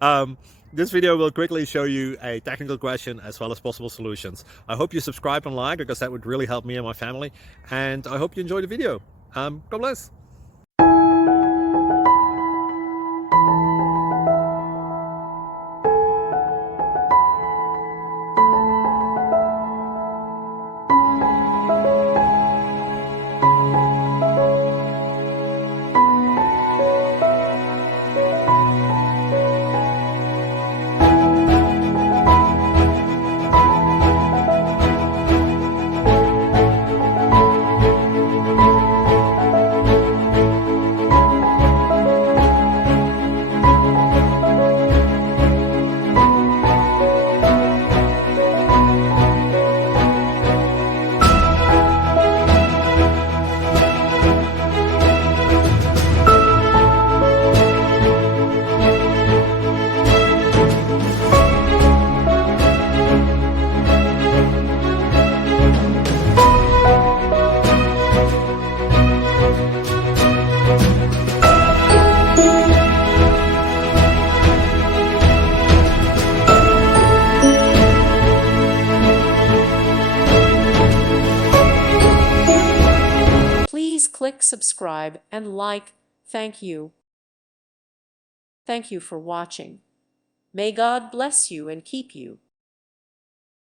um, this video will quickly show you a technical question as well as possible solutions. I hope you subscribe and like, because that would really help me and my family. And I hope you enjoy the video. God bless. Please click subscribe and like. Thank you. Thank you for watching. May God bless you and keep you.